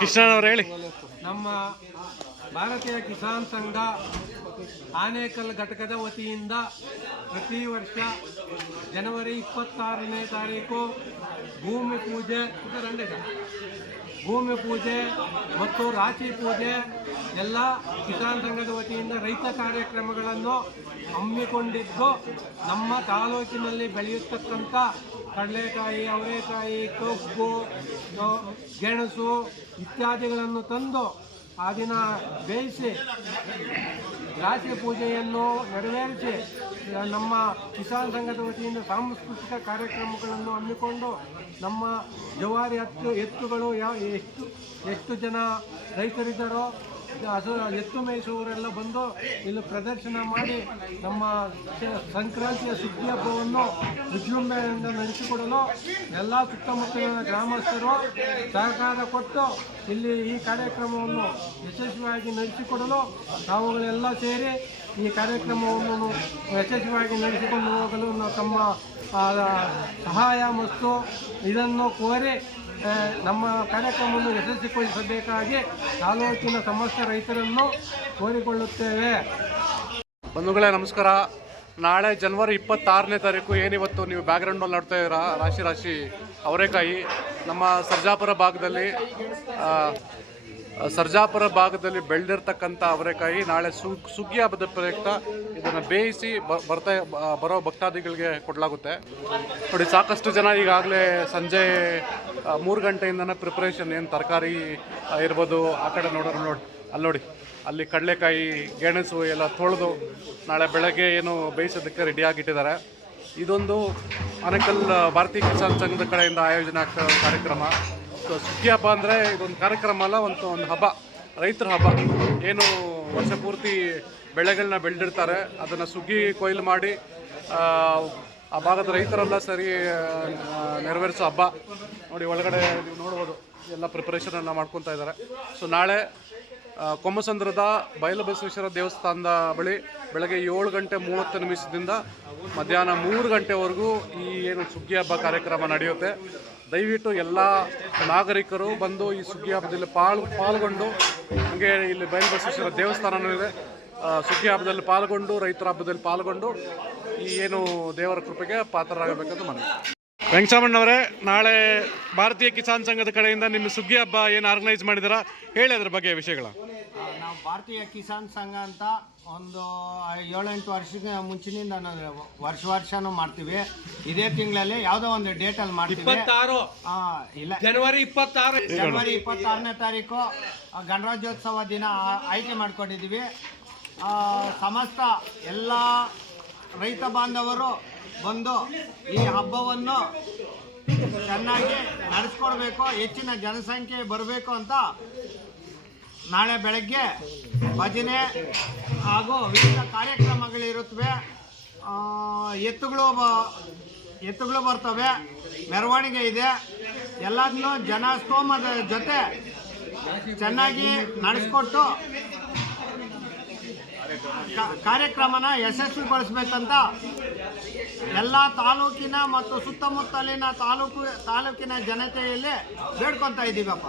ಕೃಷ್ಣನವರು ಹೇಳಿ. ನಮ್ಮ ಭಾರತೀಯ ಕಿಸಾನ್ ಸಂಘ ಆನೇಕಲ್ ಘಟಕದ ವತಿಯಿಂದ ಪ್ರತಿ ವರ್ಷ ಜನವರಿ 26ನೇ ತಾರೀಕು ಭೂಮಿ ಪೂಜೆ ಮತ್ತು ರಾಶಿ ಪೂಜೆ ಎಲ್ಲ ಕಿಸಾನ್ ಸಂಘದ ವತಿಯಿಂದ ರೈತ ಕಾರ್ಯಕ್ರಮಗಳನ್ನು ಹಮ್ಮಿಕೊಂಡಿದ್ದು, ನಮ್ಮ ತಾಲೂಕಿನಲ್ಲಿ ಬೆಳೆಯತಕ್ಕಂಥ ಕಡಲೆಕಾಯಿ, ಅವರೆಕಾಯಿ, ಕಬ್ಬು, ಗೆಣಸು ಇತ್ಯಾದಿಗಳನ್ನು ತಂದು ಆ ದಿನ ಬೇಯಿಸಿ ರಾಶಿ ಪೂಜೆಯನ್ನು ನೆರವೇರಿಸಿ ನಮ್ಮ ಕಿಸಾನ್ ಸಂಘದ ವತಿಯಿಂದ ಸಾಂಸ್ಕೃತಿಕ ಕಾರ್ಯಕ್ರಮಗಳನ್ನು ಹಮ್ಮಿಕೊಂಡು ನಮ್ಮ ಜವಾರಿ ಎತ್ತುಗಳು ಎಷ್ಟು ಜನ ರೈತರಿದ್ದಾರೋ ಎತ್ತು ಮೇಯಿಸುವವರೆಲ್ಲ ಬಂದು ಇಲ್ಲಿ ಪ್ರದರ್ಶನ ಮಾಡಿ ನಮ್ಮ ಸಂಕ್ರಾಂತಿಯ ಸುಗ್ಗಿ ಹಬ್ಬವನ್ನು ವಿಜೃಂಭಣೆಯಿಂದ ನಡೆಸಿಕೊಡಲು ಎಲ್ಲ ಸುತ್ತಮುತ್ತಲಿನ ಗ್ರಾಮಸ್ಥರು ಸಹಕಾರ ಕೊಟ್ಟು ಇಲ್ಲಿ ಈ ಕಾರ್ಯಕ್ರಮವನ್ನು ಯಶಸ್ವಿಯಾಗಿ ನಡೆಸಿಕೊಡಲು ತಾವುಗಳೆಲ್ಲ ಸೇರಿ ಈ ಕಾರ್ಯಕ್ರಮವನ್ನು ಯಶಸ್ವಿಯಾಗಿ ನಡೆಸಿಕೊಂಡು ಹೋಗಲು ತಮ್ಮ ಸಹಾಯ ಮತ್ತು ಇದನ್ನು ಕೋರಿ ನಮ್ಮ ಕಾರ್ಯಕ್ರಮವನ್ನು ಯಶಸ್ವಿಗೊಳಿಸಬೇಕಾಗಿ ತಾಲೂಕಿನ ಸಮಸ್ತ ರೈತರನ್ನು ಕೋರಿಕೊಳ್ಳುತ್ತೇವೆ. ಬಂಧುಗಳೇ ನಮಸ್ಕಾರ. ನಾಳೆ ಜನವರಿ 26ನೇ ತಾರೀಕು ಏನಿವತ್ತು ನೀವು ಬ್ಯಾಕ್ಗ್ರೌಂಡಲ್ಲಿ ನೋಡ್ತಾ ಇದ್ದೀರಾ, ರಾಶಿ ಅವರೆಕಾಯಿ ನಮ್ಮ ಸರ್ಜಾಪುರ ಭಾಗದಲ್ಲಿ ಬೆಳೆದಿರ್ತಕ್ಕಂಥ ಅವರೆಕಾಯಿ ನಾಳೆ ಸುಗ್ಗಿ ಹಬ್ಬದ ಪ್ರಯುಕ್ತ ಇದನ್ನು ಬೇಯಿಸಿ ಬರೋ ಭಕ್ತಾದಿಗಳಿಗೆ ಕೊಡಲಾಗುತ್ತೆ. ನೋಡಿ, ಸಾಕಷ್ಟು ಜನ ಈಗಾಗಲೇ ಸಂಜೆ 3 ಗಂಟೆಯಿಂದನೇ ಪ್ರಿಪ್ರೇಷನ್, ಏನು ತರಕಾರಿ ಇರ್ಬೋದು, ಆ ಕಡೆ ಅಲ್ಲಿ ನೋಡಿ, ಅಲ್ಲಿ ಕಡಲೆಕಾಯಿ, ಗೆಣಸು ಎಲ್ಲ ತೊಳೆದು ನಾಳೆ ಬೆಳಗ್ಗೆ ಏನು ಬೇಯಿಸೋದಕ್ಕೆ ರೆಡಿಯಾಗಿಟ್ಟಿದ್ದಾರೆ. ಇದೊಂದು ಆನೇಕಲ್ ಭಾರತೀಯ ಕಿಸಾನ್ ಸಂಘದ ಕಡೆಯಿಂದ ಆಯೋಜನೆ ಆಗ್ತಾ ಕಾರ್ಯಕ್ರಮ. ಸೊ ಸುಗ್ಗಿ ಹಬ್ಬ ಅಂದರೆ ಇದೊಂದು ಕಾರ್ಯಕ್ರಮ ಅಲ್ಲ, ಒಂದು ಹಬ್ಬ, ರೈತರ ಹಬ್ಬ. ಏನು ವರ್ಷ ಪೂರ್ತಿ ಬೆಳೆಗಳನ್ನ ಬೆಳೆದಿರ್ತಾರೆ, ಅದನ್ನು ಸುಗ್ಗಿ ಕೊಯ್ಲು ಮಾಡಿ ಆ ಭಾಗದ ರೈತರೆಲ್ಲ ಸರಿ ನೆರವೇರಿಸೋ ಹಬ್ಬ. ನೋಡಿ, ಒಳಗಡೆ ನೀವು ನೋಡ್ಬೋದು ಎಲ್ಲ ಪ್ರಿಪರೇಷನನ್ನು ಮಾಡ್ಕೊತಾ ಇದ್ದಾರೆ. ಸೊ ನಾಳೆ ಕೊಮ್ಮಸಂದ್ರದ ಬಯಲುಬಸವೇಶ್ವರ ದೇವಸ್ಥಾನದ ಬಳಿ ಬೆಳಗ್ಗೆ 7:30 ಮಧ್ಯಾಹ್ನ 3 ಗಂಟೆವರೆಗೂ ಈ ಏನು ಸುಗ್ಗಿ ಹಬ್ಬ ಕಾರ್ಯಕ್ರಮ ನಡೆಯುತ್ತೆ. ದಯವಿಟ್ಟು ಎಲ್ಲ ನಾಗರಿಕರು ಬಂದು ಈ ಸುಗ್ಗಿ ಹಬ್ಬದಲ್ಲಿ ಪಾಲ್ಗೊಂಡು, ಹಾಗೆ ಇಲ್ಲಿ ಬಯಲುಬಸವೇಶ್ವರ ದೇವಸ್ಥಾನವೂ ಇದೆ, ಸುಗ್ಗಿ ಹಬ್ಬದಲ್ಲಿ ಪಾಲ್ಗೊಂಡು, ರೈತರ ಹಬ್ಬದಲ್ಲಿ ಪಾಲ್ಗೊಂಡು ಈ ಏನು ದೇವರ ಕೃಪೆಗೆ ಪಾತ್ರರಾಗಬೇಕಂತ ಮನವಿ. ವೆಂಕಟರಮಣ್ಣವರೇ, ನಾಳೆ ಭಾರತೀಯ ಕಿಸಾನ್ ಸಂಘದ ಕಡೆಯಿಂದ ನಿಮ್ಮ ಸುಗ್ಗಿ ಹಬ್ಬ ಏನು ಆರ್ಗನೈಸ್ ಮಾಡಿದಾರ, ಹೇಳಿ ಅದರ ಬಗ್ಗೆ ವಿಷಯಗಳ. ನಾವು ಭಾರತೀಯ ಕಿಸಾನ್ ಸಂಘ ಅಂತ ಒಂದು 7-8 ವರ್ಷದ ಮುಂಚಿನಿಂದ ವರ್ಷನೂ ಮಾಡ್ತೀವಿ. ಇದೇ ತಿಂಗಳಲ್ಲಿ ಯಾವುದೋ ಒಂದು ಡೇಟಲ್ಲಿ ಮಾಡ್ತೀವಿ. ಜನವರಿ 26ನೇ ತಾರೀಕು ಗಣರಾಜ್ಯೋತ್ಸವ ದಿನ ಆಯ್ಕೆ ಮಾಡ್ಕೊಂಡಿದ್ದೀವಿ. ಸಮಸ್ತ ಎಲ್ಲ ರೈತ ಬಾಂಧವರು ಬಂದು ಈ ಹಬ್ಬವನ್ನು ಚೆನ್ನಾಗಿ ನಡೆಸ್ಕೊಡ್ಬೇಕು, ಹೆಚ್ಚಿನ ಜನಸಂಖ್ಯೆ ಬರಬೇಕು ಅಂತ ನಾಳೆ ಬೆಳಗ್ಗೆ ಭಜನೆ ಹಾಗೂ ವಿವಿಧ ಕಾರ್ಯಕ್ರಮಗಳಿರುತ್ತವೆ. ಎತ್ತುಗಳು ಬರ್ತವೆ, ಮೆರವಣಿಗೆ ಇದೆ. ಎಲ್ಲದನ್ನೂ ಜನಸ್ತೋಮದ ಜೊತೆ ಚೆನ್ನಾಗಿ ನಡೆಸ್ಕೊಟ್ಟು ಕಾರ್ಯಕ್ರಮನ ಯಶಸ್ವಿಗೊಳಿಸ್ಬೇಕಂತ ಎಲ್ಲ ತಾಲೂಕಿನ ಮತ್ತು ಸುತ್ತಮುತ್ತಲಿನ ತಾಲೂಕಿನ ಜನತೆಯಲ್ಲಿ ಬೇಡ್ಕೊತಾ ಇದ್ದೀವಪ್ಪ.